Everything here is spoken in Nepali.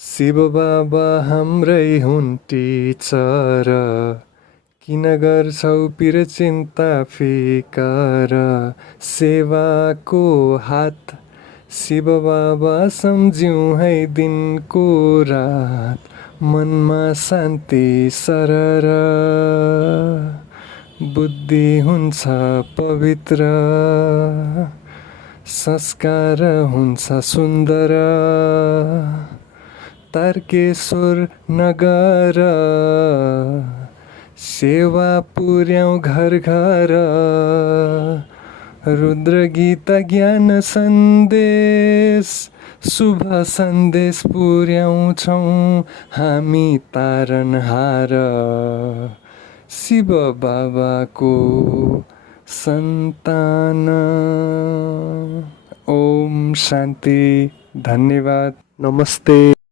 शिव बाबा हाम्रै हुन् टिचर, किन गर्छौ पिर चिन्ता फिकर, सेवाको हात शिव बाबा सम्झ्यौँ है दिनको रात, मनमा शान्ति सरर, बुद्धि हुन्छ पवित्र, संस्कार हुन्छ सुन्दर, तारकेश्वर नगर, सेवा पुर्याउँ घर घर, रुद्र गीत ज्ञान सन्देश, शुभ सन्देश पुर्याउँछौँ हामी तारनहार, शिव बाबाको सन्तान। ओम शान्ति, धन्यवाद, नमस्ते।